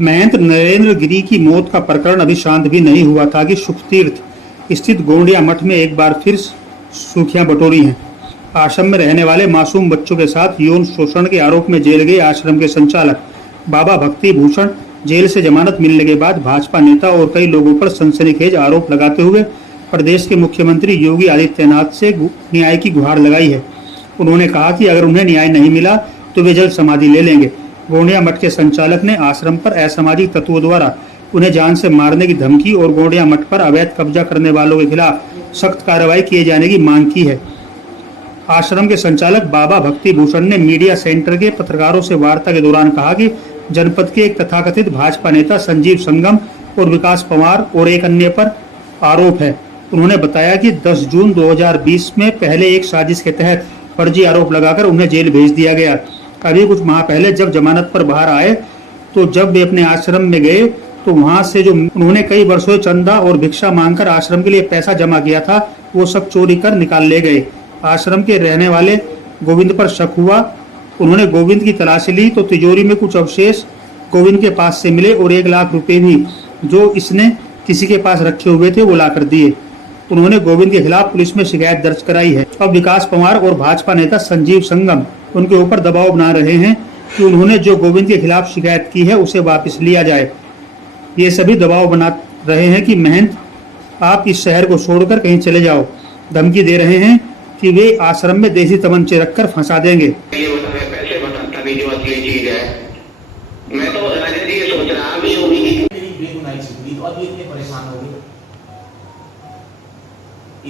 महंत नरेंद्र गिरी की मौत का प्रकरण अभी शांत भी नहीं हुआ था कि सुखतीर्थ स्थित गोंडिया मठ में एक बार फिर सुर्खियां बटोरी हैं। आश्रम में रहने वाले मासूम बच्चों के साथ यौन शोषण के आरोप में जेल गए आश्रम के संचालक बाबा भक्ति भूषण जेल से जमानत मिलने के बाद भाजपा नेता और कई लोगों पर सनसनीखेज आरोप लगाते हुए प्रदेश के मुख्यमंत्री योगी आदित्यनाथ से न्याय की गुहार लगाई है। उन्होंने कहा कि अगर उन्हें न्याय नहीं मिला तो वे जल्द समाधि ले लेंगे। गोंडिया मठ के संचालक ने आश्रम पर असामाजिक तत्वों द्वारा उन्हें जान से मारने की धमकी और गोंडिया मठ पर अवैध कब्जा करने वालों के खिलाफ सख्त कार्रवाई किए जाने की मांग की है। आश्रम के संचालक बाबा भक्ति भूषण ने मीडिया सेंटर के पत्रकारों से वार्ता के दौरान कहा कि जनपद के एक तथाकथित भाजपा नेता संजीव संगम और विकास पवार और एक अन्य पर आरोप है। उन्होंने बताया कि 10 जून 2020 में पहले एक साजिश के तहत फर्जी आरोप लगाकर उन्हें जेल भेज दिया गया। अभी कुछ माह पहले जब जमानत पर बाहर आए तो जब वे अपने आश्रम में गए तो वहां से जो उन्होंने कई वर्षों चंदा और भिक्षा मांगकर आश्रम के लिए पैसा जमा किया था वो सब चोरी कर निकाल ले गए। आश्रम के रहने वाले गोविंद पर शक हुआ। उन्होंने गोविंद की तलाशी ली तो तिजोरी में कुछ अवशेष गोविंद के पास से मिले और 1 लाख रुपए भी जो इसने किसी के पास रखे हुए थे वो ला कर दिए। उन्होंने गोविंद के खिलाफ पुलिस में शिकायत दर्ज कराई है। अब विकास पवार और भाजपा नेता संजीव संगम उनके ऊपर दबाव बना रहे हैं कि उन्होंने जो गोविंद के खिलाफ शिकायत की है उसे वापस लिया जाए। ये सभी दबाव बना रहे हैं कि महंत आप इस शहर को छोड़कर कहीं चले जाओ। धमकी दे रहे हैं कि वे आश्रम में देसी तमंचे रखकर फंसा देंगे। पैसे बताता भी जो असली चीज है। मैं तो राजा जी ये सोच रहा भी होगी मेरी बेगुनाही छुपी तो अब ये इतने परेशान हो गए।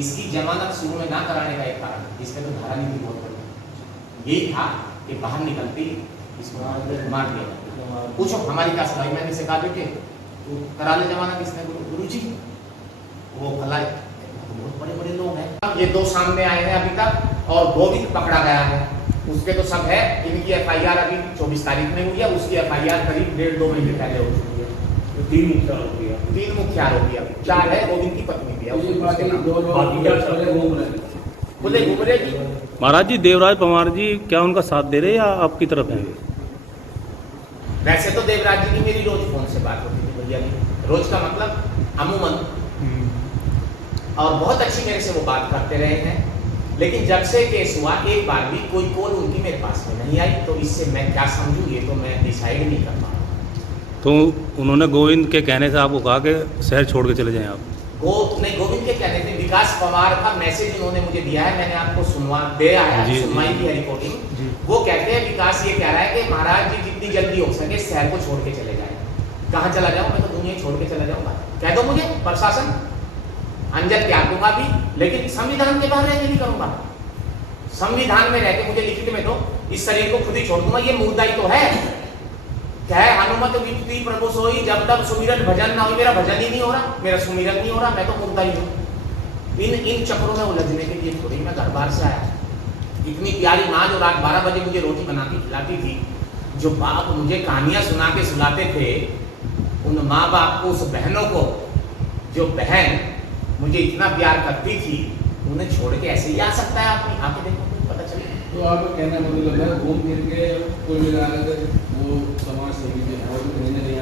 इसकी जमानत शुरू में ना कराने का एक कारण इसमें तो धारा नीति बहुत बड़ी यही था कि बाहर निकलती इसको मार दिया। पूछो हमारी क्या सफाई मैंने सिखा देते तो करा ले जमानत इसने गुरु जी वो भला बहुत बड़े बड़े लोग हैं। ये 2 सामने आए हैं अभी तक और गोविंद पकड़ा गया है उसके तो सब है। इनकी एफआईआर अभी 24 तारीख में हुई है। उसकी एफआईआर करीब 1.5-2 महीने पहले हो चुकी है। 3 मुख्य आरोपी है 4 है गोविंद की पत्नी भी है। बोले घूम रहे जी महाराज जी देवराज पवार जी क्या उनका साथ दे रहे या आपकी तरफ है? वैसे तो देवराज जी की मेरी रोज फोन से बात होती थी भैया जी। रोज का मतलब अमूमन और बहुत अच्छी मेरे से वो बात करते रहे हैं। लेकिन जब से केस हुआ एक बार भी कोई कॉल उनकी मेरे पास में नहीं आई तो इससे मैं क्या समझूं ये तो मैं डिसाइड नहीं कर पा रहा। तो उन्होंने गोविंद के कहने से आपको कहा कि शहर छोड़ के चले जाएं आप? नहीं गोविंद के कहने से विकास पवार का मैसेज उन्होंने मुझे दिया है। मैंने आपको सुनवाई भी है रिपोर्टिंग। वो कहते हैं विकास ये कह रहा है कि महाराज जी जितनी जल्दी हो सके शहर को छोड़ के चले जाए। कहाँ चला जाऊँ मैं तो दुनिया छोड़ के चला जाऊंगा। कह दो मुझे प्रशासन अंजर त्याग दूंगा भी लेकिन संविधान के बाहर रहकर नहीं करूंगा। संविधान में रहकर मुझे लिखित में दो इस शरीर को खुद ही छोड़ दूंगा। ये मुद्दा ही तो है। क्या है हनुमत विपत्ति प्रभु सोई जब तक सुमिरन भजन ना हो। मेरा भजन ही नहीं हो रहा मेरा सुमिरन नहीं हो रहा मैं तो मुद्दा ही हूँ। इन चक्रों में उलझने के लिए थोड़ी मैं घर बार से आया। इतनी प्यारी माँ जो रात 12 बजे मुझे रोटी बना के खिलाती थी जो बाप मुझे कहानियां सुना के सुलाते थे उन माँ बाप को उस बहनों को जो बहन मुझे इतना प्यार करती थी उन्हें छोड़ के ऐसे ही आ सकता है आदमी? आके देखो पता चले। तो आपका कहना मतलब है घूम फिर के कोई मिला वो समाज सेवी जो है वो कहीं ना कहीं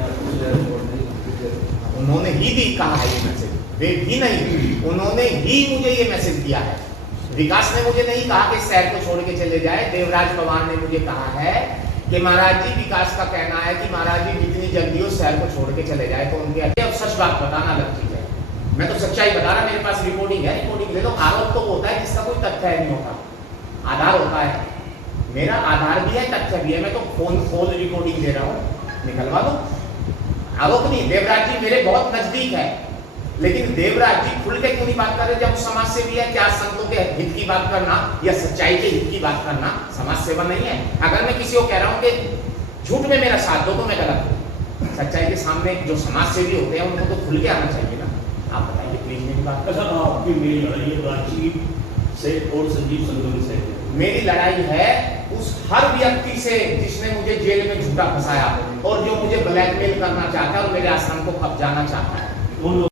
उन्होंने ही भी कहा है ये मैसेज। वे भी नहीं उन्होंने ही मुझे ये मैसेज दिया है। विकास ने मुझे नहीं कहा कि शहर को छोड़ के चले जाए। देवराज पवार ने मुझे कहा है कि महाराज जी विकास का कहना है कि महाराज जी जितनी जल्दी हो शहर को छोड़ के चले जाए तो उनके अब सच बात बताना अलग चीज है। मैं तो सच्चाई बता रहा। मेरे पास रिपोर्टिंग है रिपोर्टिंग ले लो। आरोप तो होता है जिसका कोई तथ्य नहीं होता। आधार होता है। मेरा आधार भी है तथ्य भी है। मैं तो फोन रिकॉर्डिंग दे रहा हूँ निकलवा लो। आरोप नहीं। देवराज जी मेरे बहुत नजदीक है लेकिन देवराज जी खुल के क्यों नहीं बात कर रहे? जब समाज सेवी है क्या संतों के हित की बात करना या सच्चाई के हित की बात करना समाज सेवा नहीं है? अगर मैं किसी को कह रहा हूँ कि झूठ में मेरा साथ दो तो मैं गलत हूँ। सच्चाई के सामने जो समाज सेवी होते हैं उनको तो खुल के आना चाहिए ना। आप बताइए प्लीज मेरी बात। आपकी मेरी लड़ाई है बातचीत से और संजीव संगम से। मेरी लड़ाई है उस हर व्यक्ति से जिसने मुझे जेल में झूठा फंसाया और जो मुझे ब्लैकमेल करना चाहता है और मेरे आश्रम को कब्जाना चाहता है।